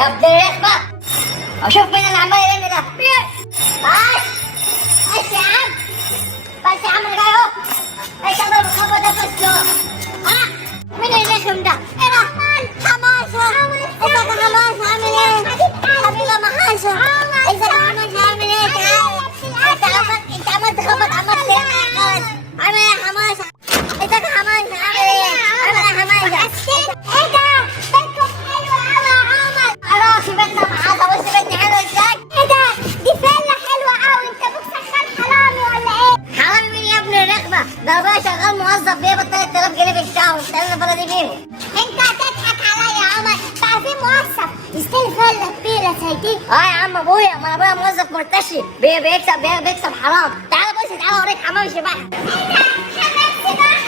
يا ابن الرخمة، اشوف مين اللي عمال يرن ده. بس بس يا عم، بس يا عم انا جاي اهو. ايش اقدر بالخبر ده بس اهو. مين الرخم ده؟ ايه ده؟ حماسة. ازيك يا حماسة عامل ايه؟ حبيبي يا محاسة. ازيك يا حماسة عامل ايه؟ تعال. انت عملت خبط عملت ايه؟ خلاص. عامل ايه يا حماسة؟ ازيك يا حماسة عامل ايه؟ عامل ايه يا حماسة؟ ايه ده؟ بنتك حلوة قوي يا عمر. خلاص بنتنا محاسة، بص بنتي حلوة ازاي؟ ايه ده؟ دي فيلا حلوة قوي. انت ابوك سخان حرامي ولا ايه؟ حرامي مين يا ابن الرخمة؟ ده ابويا شغال موظف بيقبض 3000 جنيه في الشهر وبتعمل البلدي بيهم. انت هتضحك عليا يا عمر، تعرفين موظف يستلف فيلا كبيرة زي دي؟ اه يا عم ابويا، ما انا ابويا موظف مرتشي بيكسب حرام. تعالى بص، تعالى اوريك حمام سباحة. ايه ده؟ حمام سباحة؟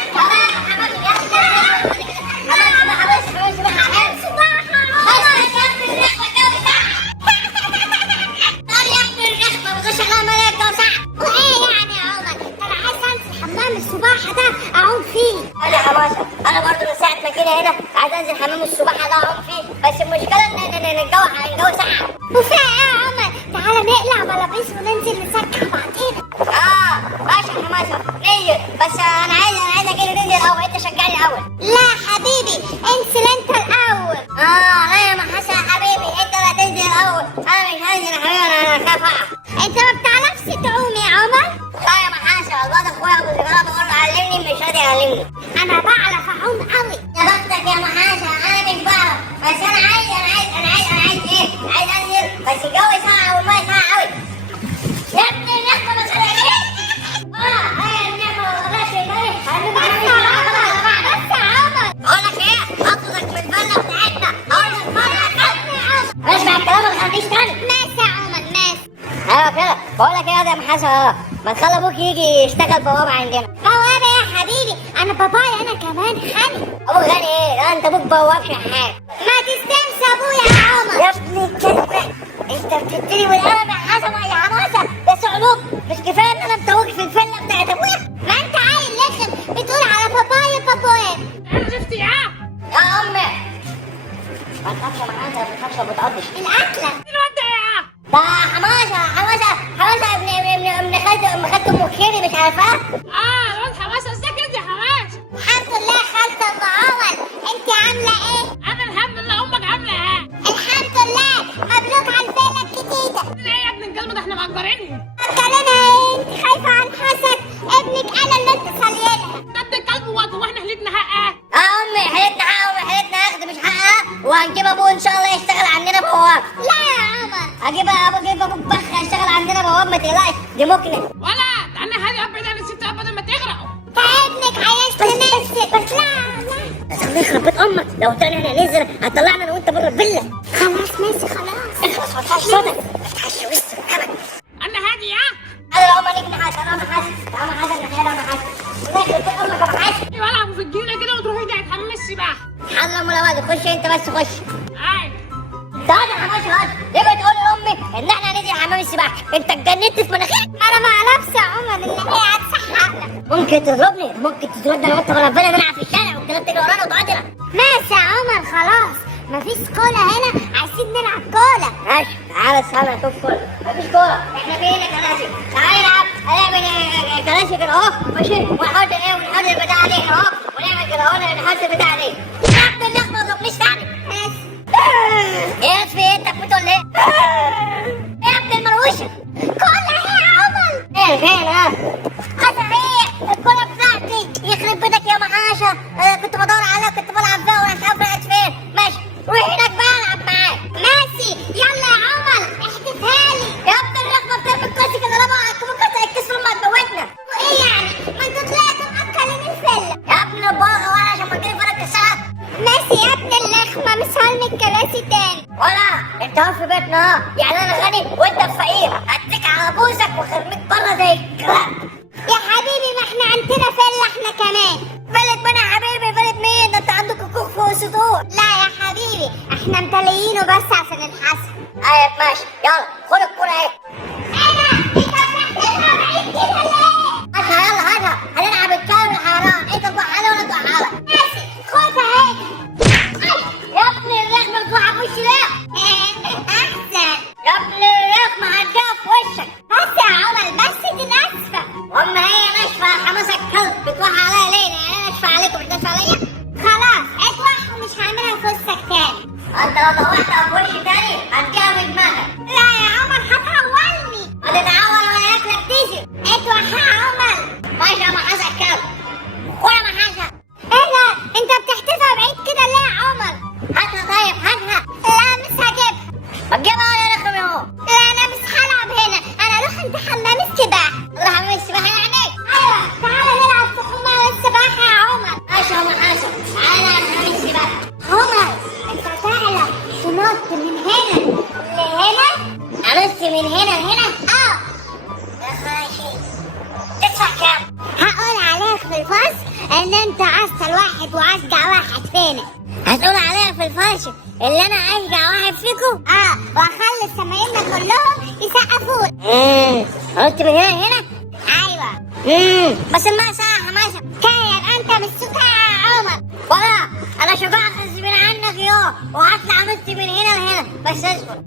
حمام السباحة ده أعوم فيه. أنا حماسة، أنا برضه من ساعة ما جينا هنا عايز أنزل حمام السباحة ده أعوم فيه، بس المشكلة إن الجو ساقع. وفيها إيه يا عمر؟ تعالى نقلع ملابس وننزل نسكع بعضينا. ماشي يا حماسة، ننزل، بس أنا عايز أجي ننزل الأول، أنت شجعني الأول. لا حبيبي، انزل أنت الأول. لا يا محاسة يا حبيبي، أنت اللي هتنزل الأول، أنا مش هنزل يا حبيبي، أنا خايف أقع. أنت ما بتعرفش تعوم يا عمر؟ لا يا محاسة، الواد أخويا أبو الجلال بقول له علمني، مش راضي يعلمني. أنا بعرف أعوم قوي. يا بختك يا محاسة، أنا مش بعرف، بس أنا عايز إيه؟ عايز أنزل، بس الجو ساقع والمية ساقعة قوي. يا ابن النخمة ما تخلينيش. هي النخمة ما تخلينيش تاني. بس يا عمر. بقول لك إيه؟ أخرجك من الفلة بتاعتنا، أقول لك مرة تانية. اسمع الكلام ما تخلينيش تاني. ماشي يا عمر ماشي. ايوه كده، بقول لك ايه يا محاسة، ما تخلي ابوك يجي يشتغل بواب عندنا. بواب يا حبيبي؟ انا بابايا انا كمان غني. ابوك غني ايه؟ لا انت ابوك بواب شحات. ما تستنش ابويا يا عمر. يا ابني الكلب، انت بتديني بالقلم يا حسن يا حماسة، ده صعلوك، مش كفايه ان انا متوج في الفيلا بتاعت ابويا؟ ما انت عيل لخم بتقول على بابايا. انا شفت يا امي ما تخافش يا محاسة، ما تخافش، ما بتقضش الواد الاكله. ده يا ده حماسة ابن خالته ام كيري، مش عارفاه؟ الواد حماسة. ازيك انت يا حماسة؟ الحمد لله خالته ام عمر، انت عامله ايه؟ انا الحمد لله. امك عامله ايه؟ الحمد لله، مبروك على الفيلا الجديده. ايه يا ابن الكلب ده؟ احنا مأجرينها. مأجرينها ايه؟ انت خايفه عن حسن ابنك انا اللي انت خليلها. ده ابن الكلب هو احنا حلتنا حقها؟ امي حيلتنا حقها وحيلتنا اخد مش حقها، وهنجيب ابوه ان شاء الله يشتغل عندنا بواب. لا يا عمر، اجيب ابوك بخ يشتغل عندنا بواب، ما تقلقش، دي مكنه. ولا تعالى هذه ابعد عن الست بدل ما تغرقوا. ابنك عايز تنزل، بس لا يخرب بيت امك، لو طلعنا ننزل هتطلعنا انا وانت بره الفيلا. خلاص ماشي خلاص، اخلص ما تفتحش صوتك، ما تفتحش وسطك ابدا. انا هادي يا انا لو ما نجم حاجه، انا محاسب الله يخرب بيت امك يا محاسب. يلعبوا في الجنينه كده وتروحوا يجي حمام السباحه. حرام ولا واد، خش انت بس خش. اي تعالى يا حماسي، ليه بتقول لامي ان احنا هننزل حمام السباحه؟ انت اتجننت في مناخيرك؟ انا مع نفسي يا عمر ان هي هتسحقنا. ممكن تضربني لو انت وربنا نلعب في الشارع والكلام تيجي ورانا وتقعدنا. ماشي يا عمر خلاص، مفيش كولا هنا، عايزين نلعب كولا. ماشي تعالى استنى نشوف كولا. مفيش كولا، احنا في هنا كراسي، تعالى نلعب. هنعمل كراسي كده اهو، ماشي، ونحط البتاع عليه اهو، ونعمل كده اهو، نحط البتاع عليه. يا ابن اللخمه ما تضربنيش تاني. ماشي. ايه في ايه؟ انت بتقول ايه؟ ايه يا ابن المروشه؟ كولا ايه يا عمر؟ فين صحيح الكولا بتاعتي، يخرب بيتك يا محاشة. كنت بدور عليها، كنت بلعب فيها وانا مش عارف راحت فين. ماشي روح هناك بقى العب معاك. ماشي يلا يا عمر احدفها لي. يا ابن الرخمة بترمي الكرسي كده، لا بقى انتوا ممكن تكسروا لما تموتنا. وايه يعني؟ ما انتوا طلعتوا مأكلين الفيلا. يا ابن الباغة، وانا عشان ما تجيلي فرق الساعة. ماشي يا ابن اللخمة، مش هرمي الكراسي تاني. ولا انت اهو في بيتنا، يعني انا غني وانت فقير، هديك على بوزك وخرميك بره زي الكلاب. يا حبيبي ما احنا عندنا فيلا احنا كمان. فيلة مين يا حبيبي؟ فيلة مين؟ ده انت عندكوا كوخ فوق السطور. لا يا حبيبي احنا متليينه بس عشان الحسن. ايوه ماشي، يلا خد الكورة اهي. ايه ده؟ انت بتحتفلها بعيد كده ليه؟ هاتها هنلعب الكلام الحرام، انت تضحى ولا تضحى؟ ماشي خدها اهي. يا ابني الرخمة بتوقع في وشي ليه؟ انت لو ضوعتها في وشي تاني هديها بدماغك. لا يا عمر هتهولني. هتتعور ولا ياكلك تيجي. انت وحاء عمر. ماشي يا محاسن كام؟ ولا محاسن. ايه ده؟ انت بتحتفها بعيد كده ليه يا عمر؟ هاتها طيب هاتها. لا مش هجيبها. هتجيبها ولا رخم اهو؟ لا انا مش هلعب هنا، انا اروح عند حمام السباحه. تروح حمام السباحه يعني؟ ايوه تعالى نلعب في حمام السباحه يا عمر. ماشي يا عمر ماشي. تعالى نلعب في حمام السباحه. عمر انت تعرف تنط من هنا لهنا؟ انط من هنا لهنا؟ اه. يا خاشي تدفع كام؟ هقول عليك في الفصل ان انت عسل واحد واشجع واحد فينا. هتقول عليا في الفرش اللي انا اشجع واحد فيكم؟ اه واخلي زمايلنا كلهم يسقفوا. قلت من هنا لهنا؟ ايوه. بس ما صح ماشي. كاير انت مش شجاع يا عمر. ولا انا شجاع غصب عنك يو، وهطلع نط من هنا لهنا بس اصبر.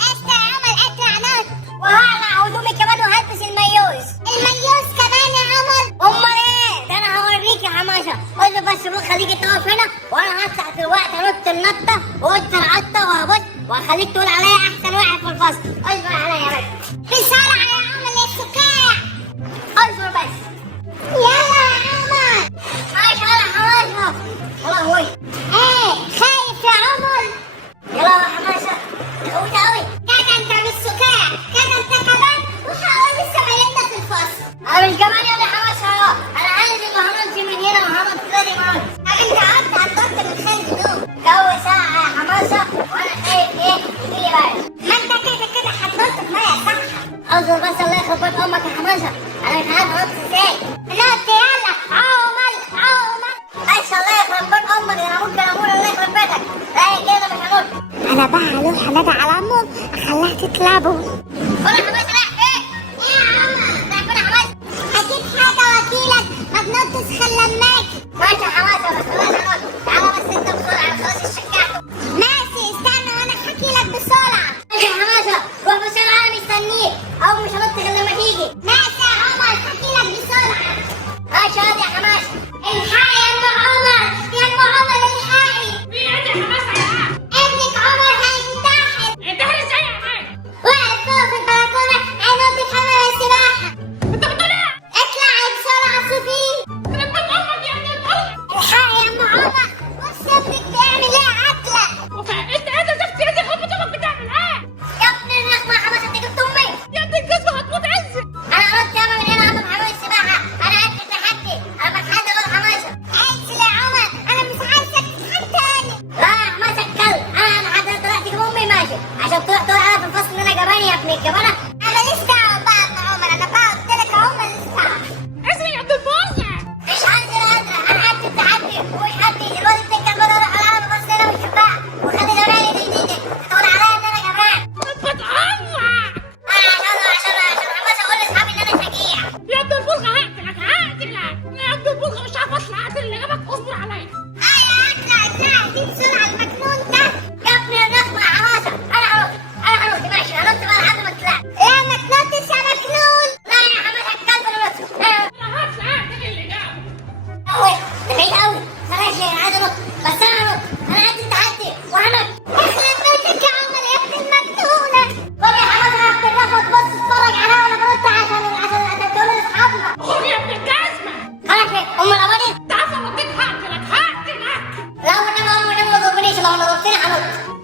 اسمع يا عمر اطلع نط. وهقلع هدومي كمان وهلبس المايوز. المايوز كمان يا عمر؟ امال ايه؟ ده انا هوريك يا حماسه. قول بس روح خليك تقف هنا وانا هطلع دلوقتي انط النطه وانت العطه وهبص وهخليك تقول عليا احسن واحد في الفصل. اصبر عليا بس. بسرعه يا عمر يا شجاع. اصبر بس. يلا يا عمر. ماشي يلا حماسه. يلا هوي. ايه خايف يا عمر؟ يلا يا حماسه. قوي قوي. كده انت مش شجاع، كده انت كمان وهقول لزمايلنا في الفصل. انا مش كمان يا حماسه اهو. انا هنزل وهنط من هنا وهنط تاني معاك. انت قعدت هتنط من خارج الدور. جو ساعه يا حماسه وانا خايف ايه يجيلي برد. ما انت كده هتنط في ميه صح؟ اصبر بس الله يخرب بيت امك يا حماسه. انا مش عارف انط ازاي. نط يلا عمر عمر. ماشي الله يخرب بيت امك. انا ممكن اقول الله يخرب بيتك. لا كده مش هنط. انا بقى هروح انادي على امهم اخليها تطلبوا. ولا حماسه رايح فين؟ ايه يا عمر؟ رايح فين يا حماسه؟ اكيد حاجه وكيلك ما تنطش خلماك. ماشي يا حماسه بس خلاص هنط. تعالى بس انت بسرعه انا خلاص اتشجعت. ماشي استنى وانا احكي لك بسرعه. ماشي يا حماسه روح بسرعه انا مستنيك. او مش هنط غير لما تيجي. ماشي يا عمر احكي لك بسرعه. ماشي يا حماسه. الحقي يا ام عمر يا ام عمر الحقي. في ايه يا حماسه يا ابنك عمر هينتحر. انتحر ازاي يا عماد؟ واقف فوق في البلكونه هينط في حمام السباحه. انت بتقول ايه؟ اطلعي بسرعه شوفيه. انت امك يا ابن القلب. الحقي يا ام عمر بص ابنك بيعمل ايه عقله. انت قادر شفت يدي خربت امك بتعمل ايه؟ يا ابني الرخمه يا حماسه انت جبت امي. يا ابن الجزمه هتموت عزك. انا نط ياما من هنا عم في حمام السباحه. انا قد التحدي. انا بتحدى غير حماسه. انزل يا عمر انا مش عايزك تتحداني. لا يا حماسه الكلب. انا لحد دلوقتي تجيب امي ماشي عشان تروح تقول عليا في الفصل ان انا جبان يا ابن الجبانه. انا ماليش دعوه بقى يا عمر. انا بقى قلت لك اهو ماليش دعوه. اسرع يا ابن البوظه. مش هنزل ازرق. انا قد التحدي ومش حد الواد التكه بره اروح العب بس انا مش شباع وخلي زمايلي تيجي تقول عليا ان انا جبان. انت بتهزر. عشان حماسه اقول لاصحابي ان انا شجيع. يا ابن البلغة هقتلك يا ابن البلغة مش عارف اطلع اقتل اللي جابك اصبر عليا. اطلع دي بسرعه المجنون ده. يا ابني الرخمه يا حماسه. انا هنط ماشي هنط بقى لحد ما طلعت. لا ما تنطش يا مجنون. لا يا حماسه الكلب نط. انا هطلع اقتل اللي جابك. قوي ده بعيد قوي. خلاص انا عايز انط بس انا هنط. انا قد التحدي وهنط. يخرب بيتك يا عمر يا ابن المجنونه. خد يا حماسه هقتل نفسك بص اتفرج عليا وانا بنط عشان تقول لاصحابنا. خد يا ابن الجزمة. خلاص ام الاماني. تعرف لو اديك هقتلك. لا والنبي ما ضربنيش. لو ضربتني هنط.